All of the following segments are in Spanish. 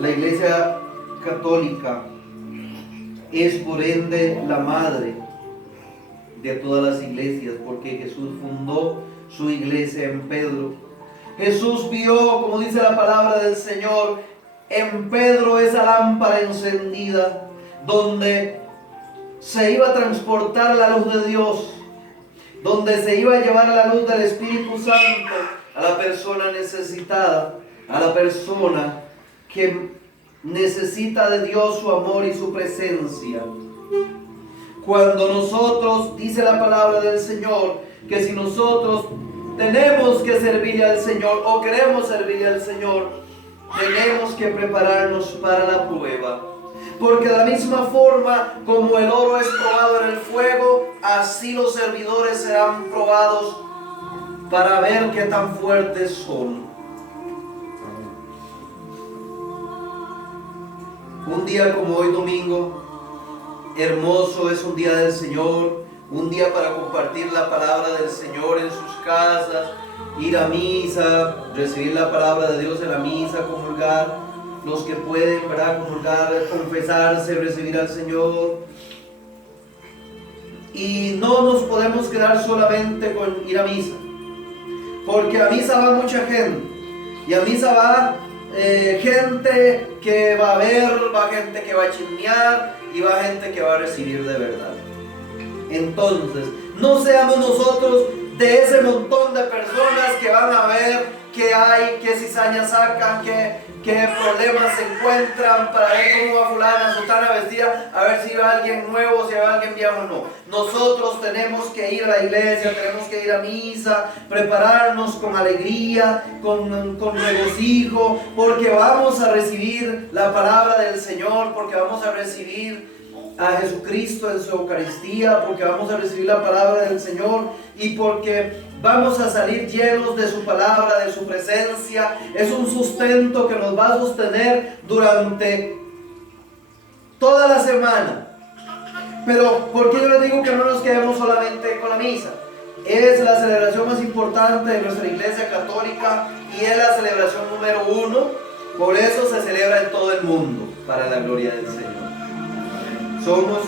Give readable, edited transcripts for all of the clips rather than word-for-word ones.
La Iglesia Católica es por ende la madre de todas las iglesias, porque Jesús fundó su iglesia en Pedro. Jesús vio, como dice la palabra del Señor, en Pedro esa lámpara encendida, donde se iba a transportar la luz de Dios, donde se iba a llevar la luz del Espíritu Santo a la persona necesitada, a la persona que necesita de Dios su amor y su presencia. Cuando nosotros, dice la palabra del Señor, que si nosotros tenemos que servirle al Señor o queremos servirle al Señor, tenemos que prepararnos para la prueba. Porque de la misma forma como el oro es probado en el fuego, así los servidores serán probados para ver qué tan fuertes son. Un día como hoy domingo, hermoso, es un día del Señor, un día para compartir la palabra del Señor en sus casas, ir a misa, recibir la palabra de Dios en la misa, comulgar, los que pueden, ¿verdad?, comulgar, confesarse, recibir al Señor. Y no nos podemos quedar solamente con ir a misa, porque a misa va mucha gente, y a misa va gente que va a ver, va gente que va a chismear y va gente que va a recibir de verdad. Entonces, no seamos nosotros de ese montón de personas que van a ver qué hay, qué cizaña sacan, qué problemas se encuentran para ver cómo va fulana, sotana vestida, a ver si va alguien nuevo, si va alguien viejo o no. Nosotros tenemos que ir a la iglesia, tenemos que ir a misa, prepararnos con alegría, con regocijo, porque vamos a recibir la palabra del Señor, porque vamos a recibir a Jesucristo en su Eucaristía, porque vamos a recibir la palabra del Señor y porque vamos a salir llenos de su palabra, de su presencia. Es un sustento que nos va a sostener durante toda la semana. Pero ¿por qué yo les digo que no nos quedemos solamente con la misa? Es la celebración más importante de nuestra Iglesia Católica y es la celebración número 1. Por eso se celebra en todo el mundo, para la gloria del Señor. Somos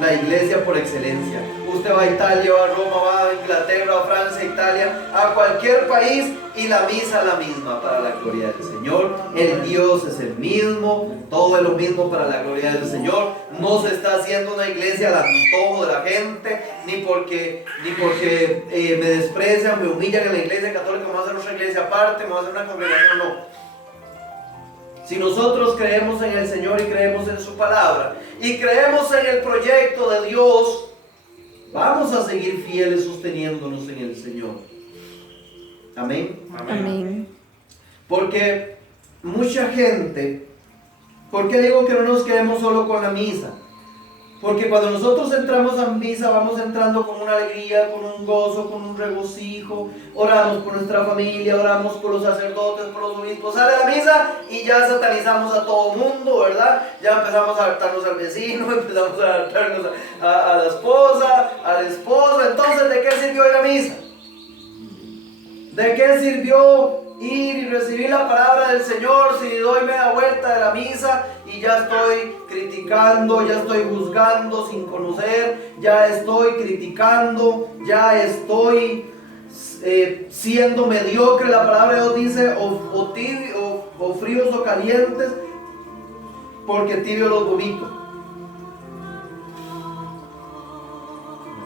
la iglesia por excelencia. Usted va a Italia, va a Roma, va a Inglaterra, a Francia, Italia, a cualquier país y la misa es la misma para la gloria del Señor. El Dios es el mismo, todo es lo mismo para la gloria del Señor. No se está haciendo una iglesia al antojo de la gente, ni porque me desprecian, me humillan en la iglesia católica, me van a hacer otra iglesia aparte, me van a hacer una congregación, no. Si nosotros creemos en el Señor y creemos en su palabra y creemos en el proyecto de Dios, vamos a seguir fieles sosteniéndonos en el Señor. Amén. Amén. Porque mucha gente, ¿por qué digo que no nos quedemos solo con la misa? Porque cuando nosotros entramos a misa vamos entrando con una alegría, con un gozo, con un regocijo. Oramos por nuestra familia, oramos por los sacerdotes, por los obispos. Sale la misa y ya satanizamos a todo mundo, ¿verdad? Ya empezamos a hartarnos al vecino, empezamos a hartarnos a la esposa, al esposo. Entonces, ¿de qué sirvió ir a misa? ¿De qué sirvió ir y recibir la palabra del Señor si doy media vuelta de la misa y ya estoy criticando, ya estoy juzgando sin conocer, ya estoy criticando, ya estoy siendo mediocre? La palabra de Dios dice o fríos o calientes, porque tibio los vomito.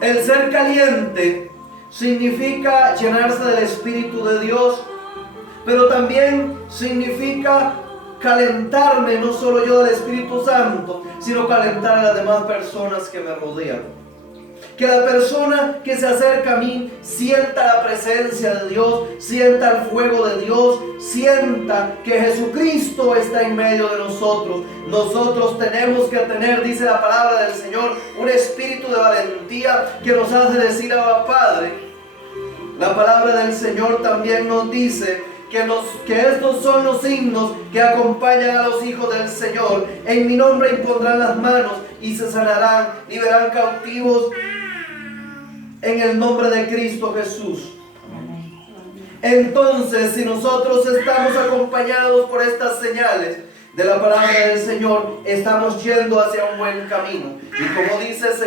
El ser caliente significa llenarse del Espíritu de Dios, pero también significa calentarme, no solo yo del Espíritu Santo, sino calentar a las demás personas que me rodean. Que la persona que se acerca a mí sienta la presencia de Dios, sienta el fuego de Dios, sienta que Jesucristo está en medio de nosotros. Nosotros tenemos que tener, dice la palabra del Señor, un espíritu de valentía que nos hace decir a Padre. La palabra del Señor también nos dice que estos son los signos que acompañan a los hijos del Señor. En mi nombre impondrán las manos y se sanarán, liberarán cautivos en el nombre de Cristo Jesús. Entonces, si nosotros estamos acompañados por estas señales, de la palabra del Señor, estamos yendo hacia un buen camino. Y como dice 2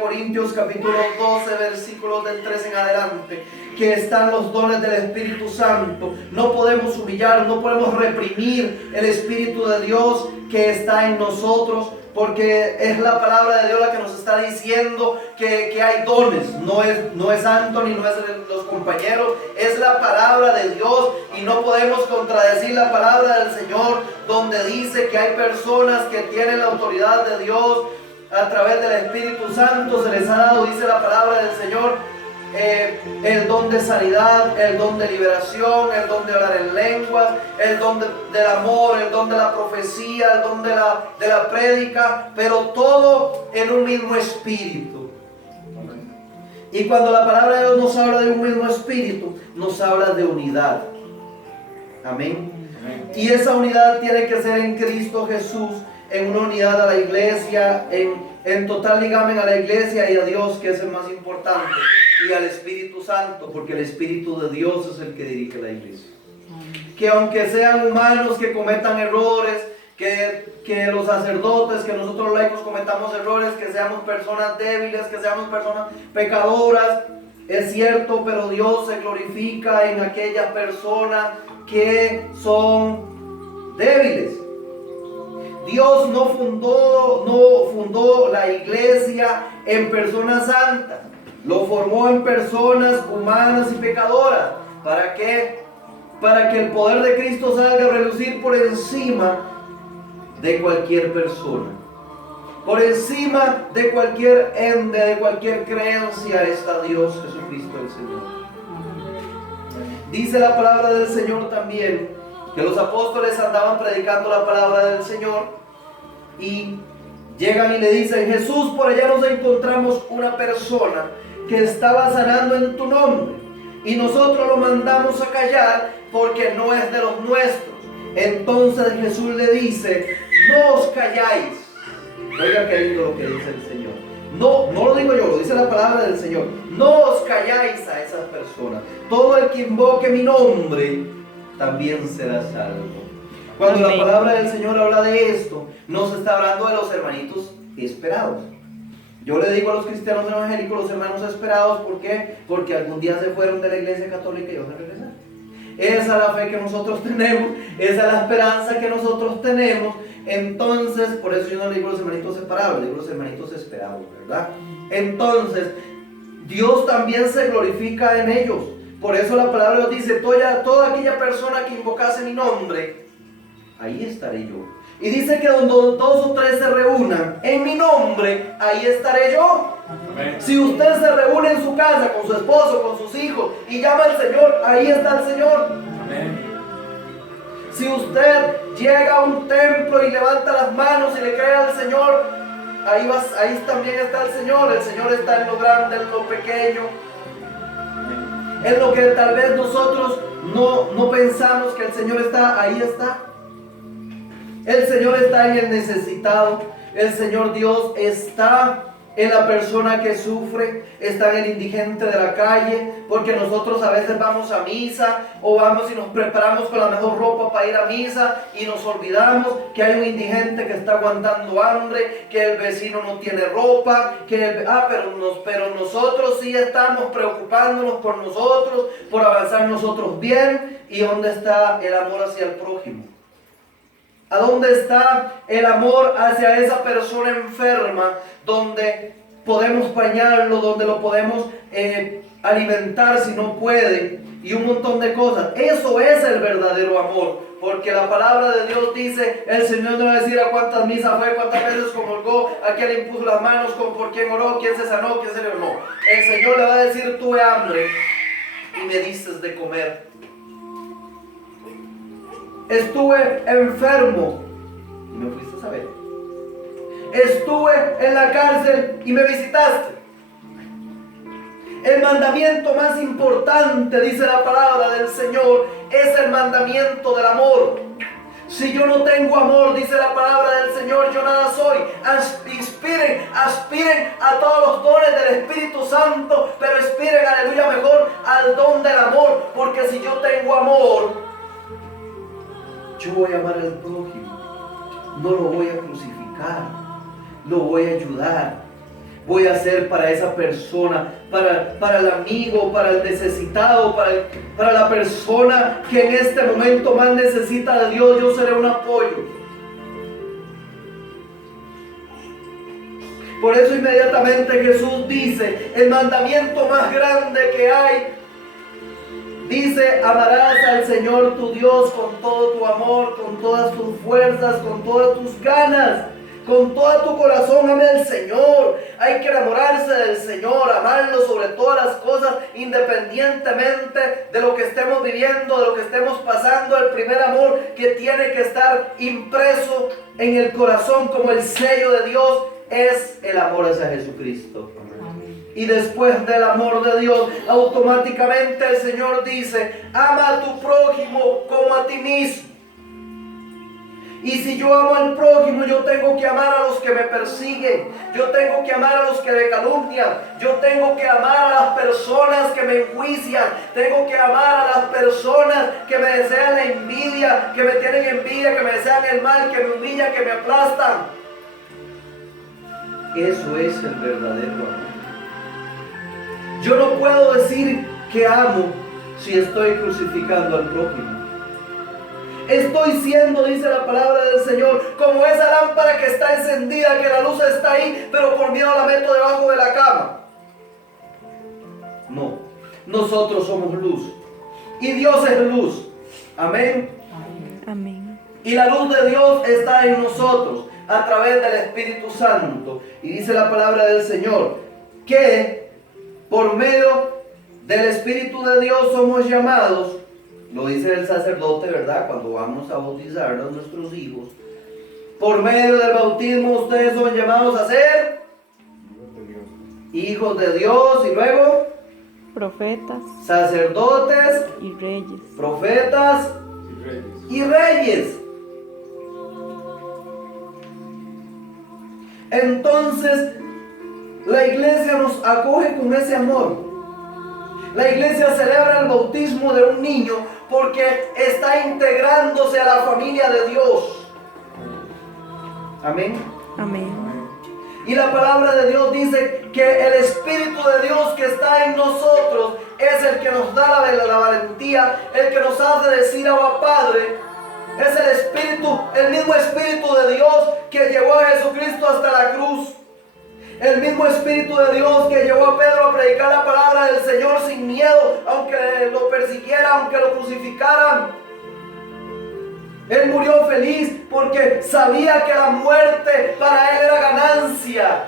Corintios capítulo 12, versículos del 3 en adelante, que están los dones del Espíritu Santo. No podemos humillar, no podemos reprimir el Espíritu de Dios que está en nosotros, porque es la palabra de Dios la que nos está diciendo que hay dones. No es Anthony, no es los compañeros, es la palabra de Dios, y no podemos contradecir la palabra del Señor, donde dice que hay personas que tienen la autoridad de Dios a través del Espíritu Santo. Se les ha dado, dice la palabra del Señor, el don de sanidad, el don de liberación, el don de hablar en lenguas, el don del amor, el don de la profecía, el don de la prédica, pero todo en un mismo espíritu. Y cuando la palabra de Dios nos habla de un mismo espíritu, nos habla de unidad. Amén. Y esa unidad tiene que ser en Cristo Jesús, en una unidad a la iglesia, en total ligamen a la iglesia y a Dios, que es el más importante, y al Espíritu Santo, porque el Espíritu de Dios es el que dirige la iglesia. Que aunque sean humanos que cometan errores, que los sacerdotes, que nosotros los laicos cometamos errores, que seamos personas débiles, que seamos personas pecadoras, es cierto, pero Dios se glorifica en aquellas personas que son débiles. Dios no fundó la iglesia en personas santas, lo formó en personas humanas y pecadoras. ¿Para qué? Para que el poder de Cristo salga a relucir por encima de cualquier persona, por encima de cualquier ende, de cualquier creencia. Está Dios Jesucristo el Señor. Dice la palabra del Señor también que los apóstoles andaban predicando la palabra del Señor y llegan y le dicen: Jesús, por allá nos encontramos una persona que estaba sanando en tu nombre, y nosotros lo mandamos a callar porque no es de los nuestros. Entonces Jesús le dice: no os calláis. Oiga qué lindo lo que dice el Señor. No lo digo yo, lo dice la palabra del Señor. No os calláis a esas personas. Todo el que invoque mi nombre también será salvo. Cuando la palabra del Señor habla de esto, nos está hablando de los hermanitos esperados. Yo le digo a los cristianos evangélicos los hermanos esperados. ¿Por qué? Porque algún día se fueron de la iglesia católica y van a regresar. Esa es la fe que nosotros tenemos, esa es la esperanza que nosotros tenemos. Entonces, por eso yo no le digo los hermanitos separados, le digo los hermanitos esperados, ¿verdad? Entonces, Dios también se glorifica en ellos. Por eso la palabra nos dice: toda aquella persona que invocase mi nombre, ahí estaré yo. Y dice que donde dos o tres se reúnan en mi nombre, ahí estaré yo. Amén. Si usted se reúne en su casa con su esposo, con sus hijos, y llama al Señor, ahí está el Señor. Amén. Si usted llega a un templo y levanta las manos y le cree al Señor, ahí también está el Señor. El Señor está en lo grande, en lo pequeño, en lo que tal vez nosotros no pensamos que el Señor está, ahí está. El Señor está en el necesitado. El Señor Dios está en la persona que sufre, está en el indigente de la calle, porque nosotros a veces vamos a misa o vamos y nos preparamos con la mejor ropa para ir a misa y nos olvidamos que hay un indigente que está aguantando hambre, que el vecino no tiene ropa, pero nosotros sí estamos preocupándonos por nosotros, por avanzar nosotros bien. ¿Y dónde está el amor hacia el prójimo? ¿A dónde está el amor hacia esa persona enferma, donde podemos bañarlo, donde lo podemos alimentar si no puede, y un montón de cosas? Eso es el verdadero amor, porque la palabra de Dios dice: el Señor no va a decir a cuántas misas fue, cuántas veces comulgó, a quién le impuso las manos, por quién oró, quién se sanó, quién se leonó. El Señor le va a decir: tuve hambre y me diste de comer. Estuve enfermo y me fuiste a ver. Estuve en la cárcel y me visitaste. El mandamiento más importante, dice la palabra del Señor, es el mandamiento del amor. Si yo no tengo amor, dice la palabra del Señor, yo nada soy. Aspiren a todos los dones del Espíritu Santo, pero aspiren, aleluya, mejor al don del amor, porque si yo tengo amor, yo voy a amar al prójimo. no lo voy a crucificar, lo voy a ayudar. Voy a hacer para esa persona, para el amigo, para el necesitado, para la persona que en este momento más necesita de Dios. Yo seré un apoyo. Por eso inmediatamente Jesús dice, el mandamiento más grande que hay, dice, amarás al Señor tu Dios con todo tu amor, con todas tus fuerzas, con todas tus ganas. Con todo tu corazón ame al Señor. Hay que enamorarse del Señor, amarlo sobre todas las cosas, independientemente de lo que estemos viviendo, de lo que estemos pasando. El primer amor que tiene que estar impreso en el corazón como el sello de Dios es el amor hacia Jesucristo. Y después del amor de Dios, automáticamente el Señor dice, ama a tu prójimo como a ti mismo. Y si yo amo al prójimo, yo tengo que amar a los que me persiguen. Yo tengo que amar a los que me calumnian. Yo tengo que amar a las personas que me enjuician. Tengo que amar a las personas que me desean la envidia, que me tienen envidia, que me desean el mal, que me humillan, que me aplastan. Eso es el verdadero amor. Yo no puedo decir que amo si estoy crucificando al prójimo. Estoy siendo, dice la palabra del Señor, como esa lámpara que está encendida, que la luz está ahí, pero por miedo la meto debajo de la cama. No, nosotros somos luz y Dios es luz. Amén. Amén. Y la luz de Dios está en nosotros a través del Espíritu Santo. Y dice la palabra del Señor que por medio del Espíritu de Dios somos llamados. Lo dice el sacerdote, ¿verdad? Cuando vamos a bautizar a nuestros hijos. Por medio del bautismo ustedes son llamados a ser hijos de Dios. Y luego Profetas sacerdotes y reyes. Profetas y reyes. Entonces la iglesia nos acoge con ese amor. La iglesia celebra el bautismo de un niño porque está integrándose a la familia de Dios. Amén. Amén. Y la palabra de Dios dice que el Espíritu de Dios que está en nosotros es el que nos da la valentía, el que nos hace decir Abba Padre. Es el Espíritu, el mismo Espíritu de Dios que llevó a Jesucristo hasta la cruz. El mismo Espíritu de Dios que llevó a Pedro a predicar la palabra del Señor sin miedo, aunque lo persiguieran, aunque lo crucificaran. Él murió feliz porque sabía que la muerte para él era ganancia.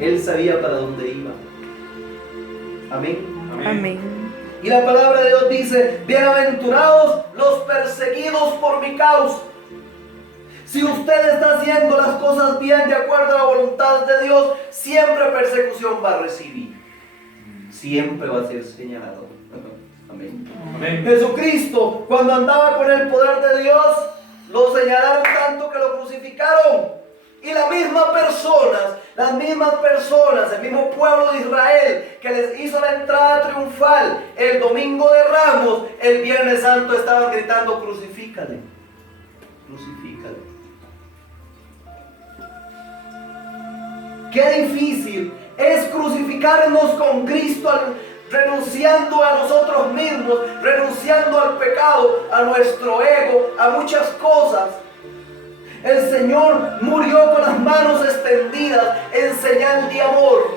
Él sabía para dónde iba. Amén. Amén. Y la palabra de Dios dice, bienaventurados los perseguidos por mi causa. Si usted está haciendo las cosas bien de acuerdo a la voluntad de Dios, siempre persecución va a recibir. Siempre va a ser señalado. Amén. Amén. Jesucristo, cuando andaba con el poder de Dios, lo señalaron tanto que lo crucificaron. Y las mismas personas, el mismo pueblo de Israel que les hizo la entrada triunfal el domingo de Ramos, el Viernes Santo estaban gritando, crucifícale, crucifícale. Qué difícil es crucificarnos con Cristo, renunciando a nosotros mismos, renunciando al pecado, a nuestro ego, a muchas cosas. El Señor murió con las manos extendidas en señal de amor,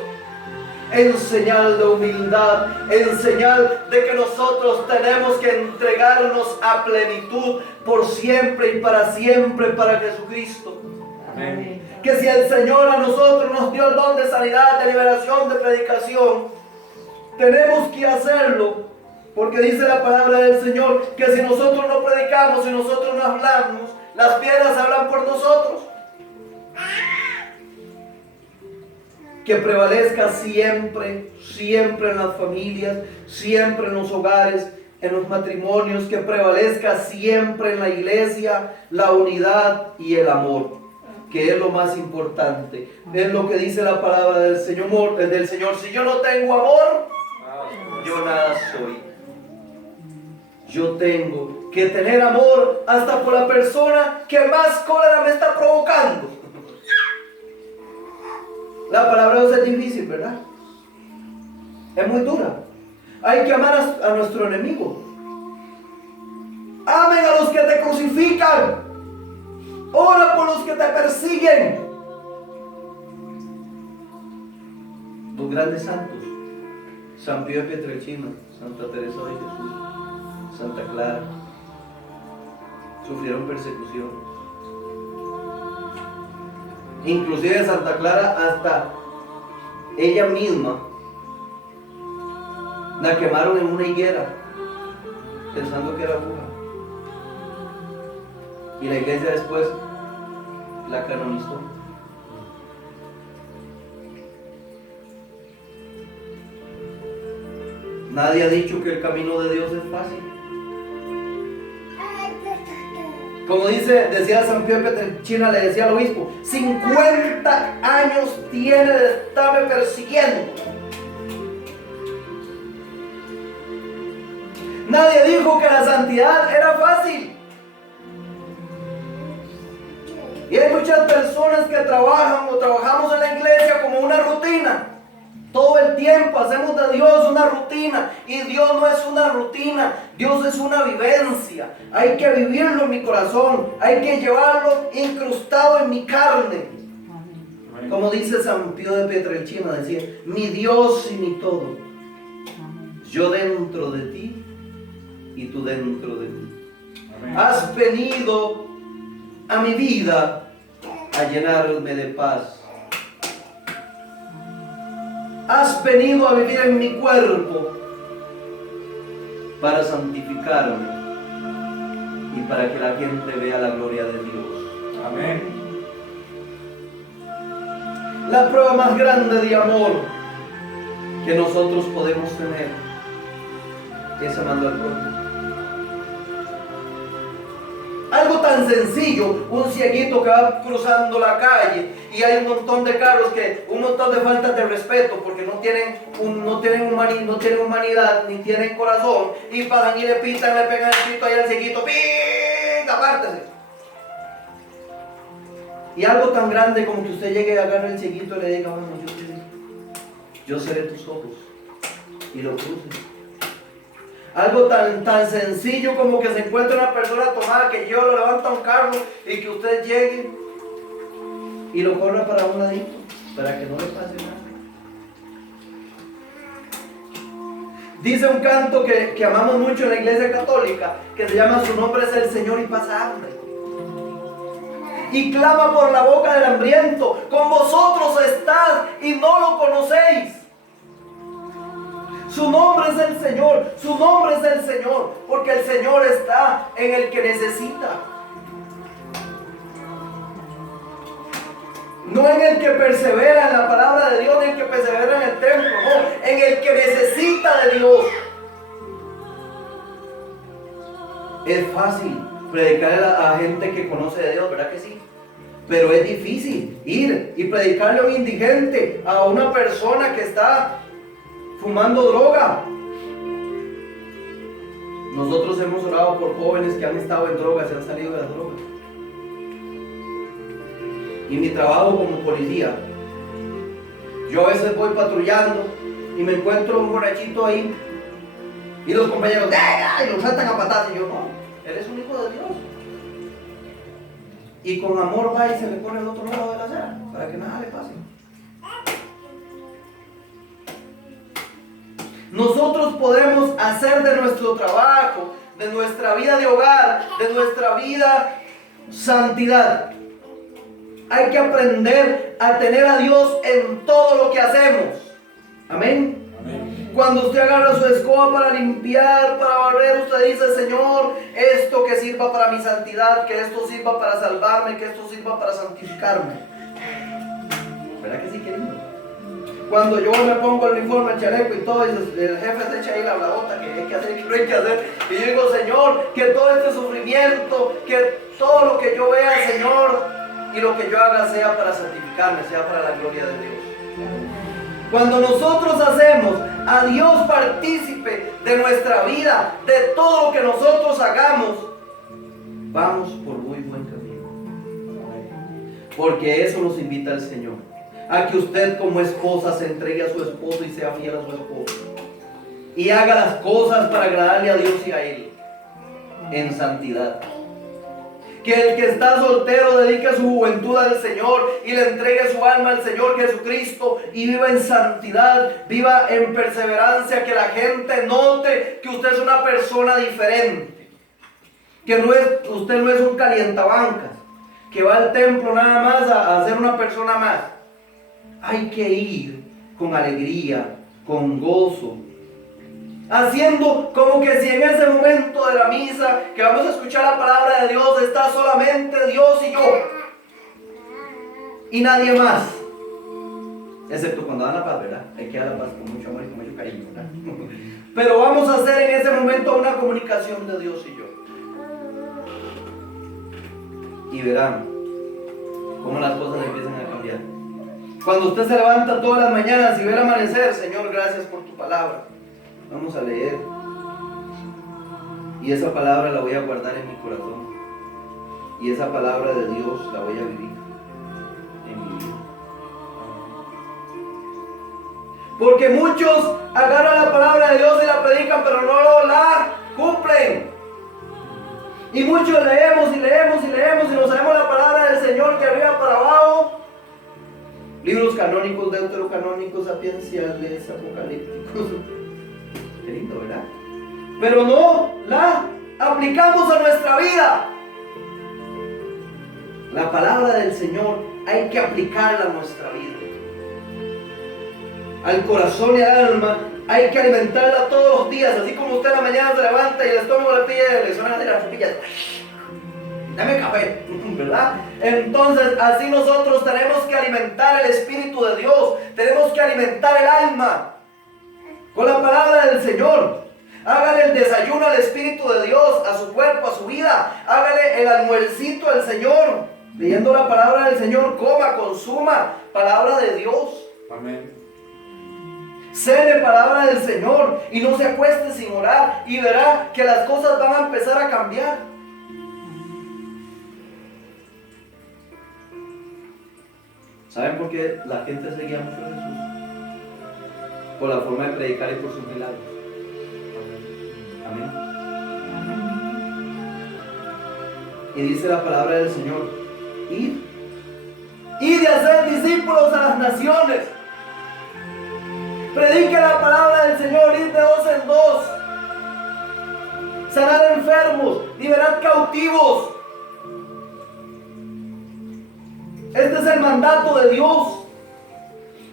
en señal de humildad, en señal de que nosotros tenemos que entregarnos a plenitud por siempre y para siempre para Jesucristo. Amén. Que si el Señor a nosotros nos dio el don de sanidad, de liberación, de predicación, tenemos que hacerlo, porque dice la palabra del Señor que si nosotros no predicamos, si nosotros no hablamos, las piedras hablan por nosotros. Que prevalezca siempre, siempre en las familias, siempre en los hogares, en los matrimonios, que prevalezca siempre en la iglesia la unidad y el amor, que es lo más importante. Es lo que dice la palabra del Señor. Si yo no tengo amor, yo nada soy. yo tengo que tener amor hasta por la persona que más cólera me está provocando. La palabra de Dios es difícil, ¿verdad? Es muy dura. Hay que amar a nuestro enemigo. Amen a los que te crucifican. Ora por los que te persiguen. Los grandes santos: San Pío de Pietrelcina, Santa Teresa de Jesús, Santa Clara, sufrieron persecución. Inclusive Santa Clara, hasta ella misma la quemaron en una higuera pensando que era bruja, y la iglesia después la canonizó. Nadie ha dicho que el camino de Dios es fácil. Como decía San Pío de Pietrelcina, le decía al obispo: 50 años tiene de estarme persiguiendo. Nadie dijo que la santidad era fácil. Y hay muchas personas que trabajan o trabajamos en la iglesia como una rutina. Todo el tiempo hacemos de Dios una rutina, y Dios no es una rutina, Dios es una vivencia. Hay que vivirlo en mi corazón, hay que llevarlo incrustado en mi carne. Amén. Como dice San Pío de Pietrelcina, decía: mi Dios y mi todo. Amén. Yo dentro de ti y tú dentro de mí. Amén. Has venido a mi vida a llenarme de paz. Has venido a vivir en mi cuerpo para santificarme y para que la gente vea la gloria de Dios. Amén. La prueba más grande de amor que nosotros podemos tener es amando al prójimo. Algo tan sencillo: un cieguito que va cruzando la calle y hay un montón de carros, un montón de faltas de respeto porque no tienen humanidad ni tienen corazón, y pasan y le pitan, le pegan el pito ahí al cieguito: ¡ping! ¡Apártese! Y algo tan grande como que usted llegue a agarrar el cieguito y le diga: bueno, yo seré tus ojos, y lo cruce. Algo tan sencillo como que se encuentre una persona tomada, que yo lo levanta a un carro y que usted llegue y lo corra para un ladito, para que no le pase nada. Dice un canto que amamos mucho en la iglesia católica, que se llama: su nombre es el Señor y pasa hambre. Y clama por la boca del hambriento: con vosotros está y no lo conocéis. Su nombre es el Señor, su nombre es el Señor, porque el Señor está en el que necesita. No en el que persevera en la palabra de Dios, en el que persevera en el templo, no, en el que necesita de Dios. Es fácil predicarle a gente que conoce de Dios, ¿verdad que sí? Pero es difícil ir y predicarle a un indigente, a una persona que está fumando droga. Nosotros hemos orado por jóvenes que han estado en drogas, se han salido de las drogas. Y mi trabajo como policía, yo a veces voy patrullando y me encuentro un borrachito ahí, y los compañeros y lo saltan a patadas, y yo: no, eres un hijo de Dios. Y con amor va y se le pone al otro lado de la acera para que nada le pase. Nosotros podemos hacer de nuestro trabajo, de nuestra vida de hogar, de nuestra vida santidad. Hay que aprender a tener a Dios en todo lo que hacemos. Amén. Amén. Cuando usted agarra su escoba para limpiar, para barrer, usted dice: Señor, esto que sirva para mi santidad, que esto sirva para salvarme, que esto sirva para santificarme. ¿Verdad que sí, querido? Cuando yo me pongo el uniforme, el chaleco y todo, y el jefe se echa ahí la bravota que hay que hacer y que no hay que hacer, y yo digo: Señor, que todo este sufrimiento, que todo lo que yo vea, Señor, y lo que yo haga sea para santificarme, sea para la gloria de Dios. Cuando nosotros hacemos a Dios partícipe de nuestra vida, de todo lo que nosotros hagamos, vamos por muy buen camino. Porque eso nos invita el Señor. A que usted como esposa se entregue a su esposo y sea fiel a su esposo. Y haga las cosas para agradarle a Dios y a Él. En santidad. Que el que está soltero dedique su juventud al Señor y le entregue su alma al Señor Jesucristo y viva en santidad, viva en perseverancia, que la gente note que usted es una persona diferente, que usted no es un calientabancas, que va al templo nada más a ser una persona más. Hay que ir con alegría, con gozo, haciendo como que si en ese momento de la misa que vamos a escuchar la palabra de Dios está solamente Dios y yo y nadie más, excepto cuando dan la paz, ¿verdad? Hay que dar la paz con mucho amor y con mucho cariño, ¿verdad? Pero vamos a hacer en ese momento una comunicación de Dios y yo, y verán cómo las cosas empiezan a cambiar. Cuando usted se levanta todas las mañanas y ve el amanecer, Señor, gracias por tu palabra. Vamos a leer. Y esa palabra la voy a guardar en mi corazón. Y esa palabra de Dios la voy a vivir en mi vida. Porque muchos agarran la palabra de Dios y la predican, pero no la cumplen. Y muchos leemos y leemos y leemos y no sabemos la palabra del Señor que arriba para abajo. Libros canónicos, deuterocanónicos, sapienciales, apocalípticos. Qué lindo, ¿verdad? Pero no la aplicamos a nuestra vida. La palabra del Señor hay que aplicarla a nuestra vida. Al corazón y al alma hay que alimentarla todos los días. Así como usted en la mañana se levanta y el estómago le pilla, le suenan de las pupillas. Dame café, ¿verdad? Entonces así nosotros tenemos que alimentar el Espíritu de Dios. Tenemos que alimentar el alma con la palabra del Señor. Hágale el desayuno al Espíritu de Dios, a su cuerpo, a su vida. Hágale el almuercito al Señor, leyendo la palabra del Señor. Coma, consuma palabra de Dios. Amén. Cene palabra del Señor y no se acueste sin orar, y verá que las cosas van a empezar a cambiar. ¿Saben por qué la gente seguía mucho a Jesús? Por la forma de predicar y por sus milagros. Amén. Y dice la palabra del Señor: id y hacer discípulos a las naciones. Predique la palabra del Señor, id de dos en dos. Sanar enfermos, liberar cautivos. Este es el mandato de Dios.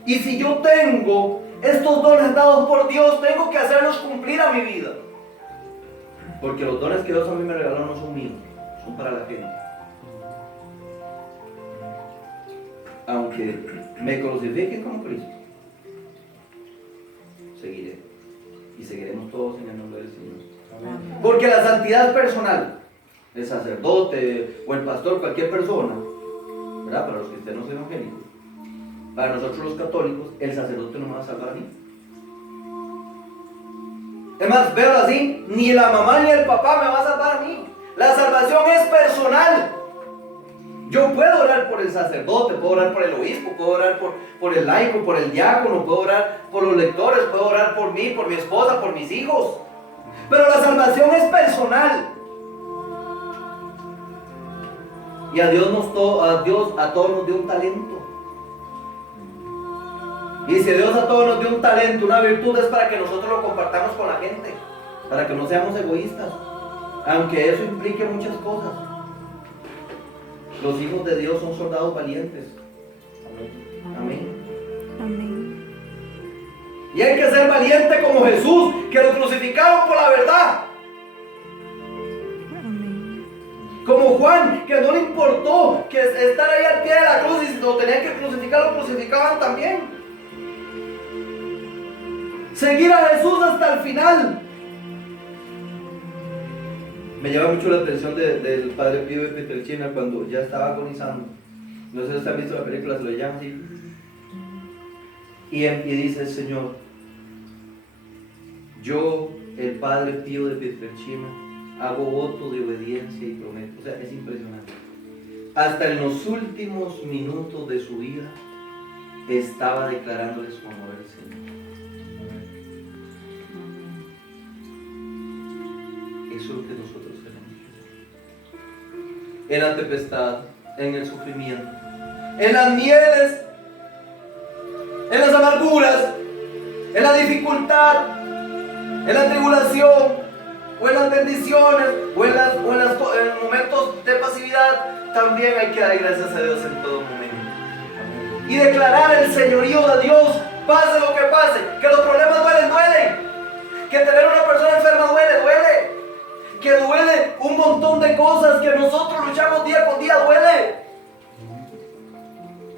Y si yo tengo estos dones dados por Dios, tengo que hacerlos cumplir a mi vida. Porque los dones que Dios a mí me regaló no son míos, son para la gente. Aunque me crucifiquen como Cristo, seguiré. Y seguiremos todos en el nombre del Señor. Amén. Porque la santidad personal, el sacerdote o el pastor, cualquier persona, ¿verdad? Para los cristianos evangélicos, para nosotros los católicos, el sacerdote no me va a salvar a mí. Es más, véalo así, ni la mamá ni el papá me va a salvar a mí. La salvación es personal. Yo puedo orar por el sacerdote, puedo orar por el obispo, puedo orar por el laico, por el diácono, puedo orar por los lectores, puedo orar por mí, por mi esposa, por mis hijos. Pero la salvación es personal. Y a Dios a todos nos dio un talento. Y si Dios a todos nos dio un talento, una virtud, es para que nosotros lo compartamos con la gente, para que no seamos egoístas, aunque eso implique muchas cosas. Los hijos de Dios son soldados valientes. Amén. Amén. Y hay que ser valiente como Jesús, que lo crucificaron por la verdad. Amén. Como Juan, que no le importó que estar ahí al pie de la cruz, y si lo tenían que crucificar, lo crucificaban también. Seguir a Jesús hasta el final. Me llama mucho la atención del padre Pío de Pietrelcina cuando ya estaba agonizando. No sé si han visto la película, se lo llama así. Y dice el Señor: yo, el Padre Pío de Pietrelcina, hago voto de obediencia y prometo. O sea, es impresionante. Hasta en los últimos minutos de su vida estaba declarándole su amor al Señor. Eso es lo que nosotros tenemos que hacer. En la tempestad, en el sufrimiento, en las mieles, en las amarguras, en la dificultad, en la tribulación, o en las bendiciones, o en los momentos de pasividad, también hay que dar gracias a Dios en todo momento. Y declarar el señorío de Dios, pase lo que pase. Que los problemas duelen. Que tener una persona enferma duele. Que duele un montón de cosas que nosotros luchamos día con día, duele.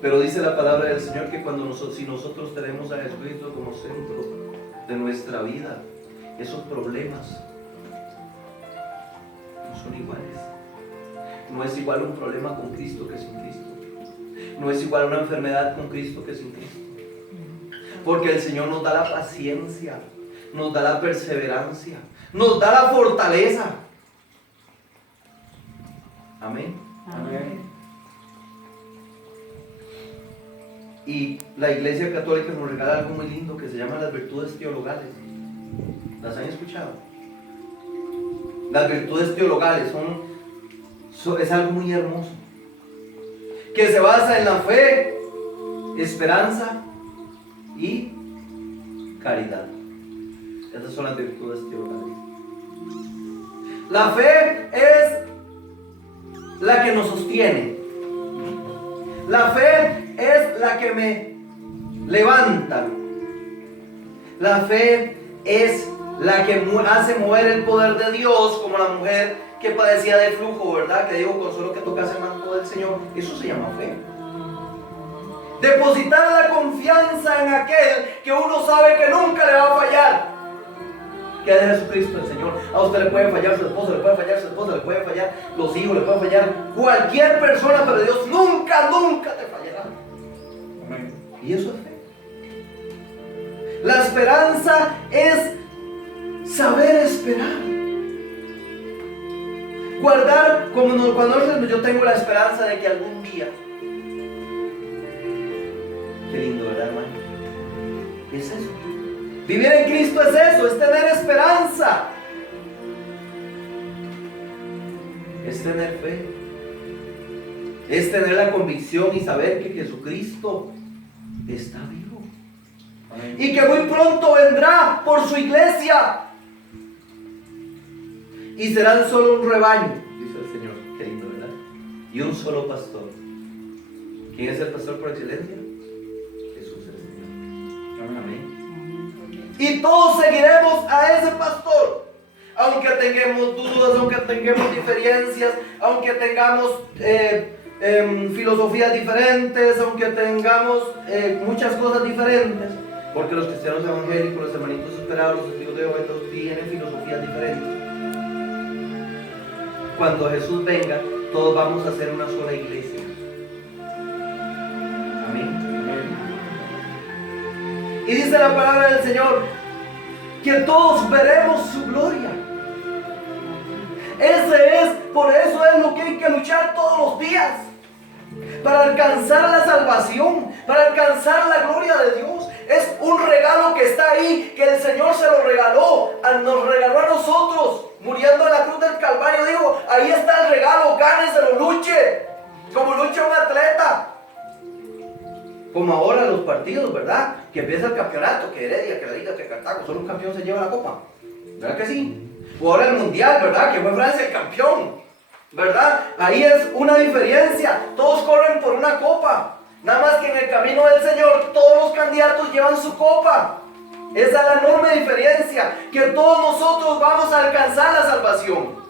Pero dice la palabra del Señor que si nosotros tenemos a Jesucristo como centro de nuestra vida, esos problemas no son iguales. No es igual un problema con Cristo que sin Cristo. No es igual una enfermedad con Cristo que sin Cristo. Porque el Señor nos da la paciencia, nos da la perseverancia, nos da la fortaleza. Amén. Amén. Y la Iglesia Católica nos regala algo muy lindo que se llama las virtudes teologales. ¿Las han escuchado? Las virtudes teologales es algo muy hermoso, que se basa en la fe, esperanza y caridad. Esas son las virtudes teologales. La fe es la que nos sostiene. La fe es la que me levanta. La fe es la que hace mover el poder de Dios, como la mujer que padecía de flujo, ¿verdad? Que digo, con solo que tocase el manto del Señor. Eso se llama fe. Depositar la confianza en aquel que uno sabe que nunca le va a fallar, que es Jesucristo el Señor. A usted le puede fallar su esposo, le puede fallar su esposa, le puede fallar los hijos, le puede fallar cualquier persona, pero Dios nunca te fallará. Amén. Y eso es fe. La esperanza es saber esperar. Guardar, cuando yo tengo la esperanza de que algún día. Qué lindo, ¿verdad, hermano? Es eso. Vivir en Cristo es eso, es tener esperanza. Es tener fe. Es tener la convicción y saber que Jesucristo está vivo. Amén. Y que muy pronto vendrá por su iglesia. Y serán solo un rebaño, dice el Señor. Qué lindo, ¿verdad? Y un solo pastor. ¿Quién es el pastor por excelencia? Jesús el Señor. Amén. Y todos seguiremos a ese pastor. Aunque tengamos dudas, aunque tengamos diferencias, aunque tengamos filosofías diferentes, aunque tengamos muchas cosas diferentes. Porque los cristianos evangélicos, los hermanitos esperados, los testigos de Jehová, todos tienen filosofías diferentes. Cuando Jesús venga, todos vamos a ser una sola iglesia. Amén. Y dice la palabra del Señor que todos veremos su gloria. Por eso es lo que hay que luchar todos los días. Para alcanzar la salvación, para alcanzar la gloria de Dios. Es un regalo que está ahí, que el Señor se lo regaló, nos regaló a nosotros, muriendo en la cruz del Calvario. Digo, ahí está el regalo, gáneselo, luche, como lucha un atleta. Como ahora los partidos, ¿verdad? Que empieza el campeonato, que Heredia, que la Liga, que Cartago, solo un campeón se lleva la copa. ¿Verdad que sí? O ahora el Mundial, ¿verdad? Que fue Francia el campeón, ¿verdad? Ahí es una diferencia, todos corren por una copa. Nada más que en el camino del Señor todos los candidatos llevan su copa. Esa es la enorme diferencia, que todos nosotros vamos a alcanzar la salvación.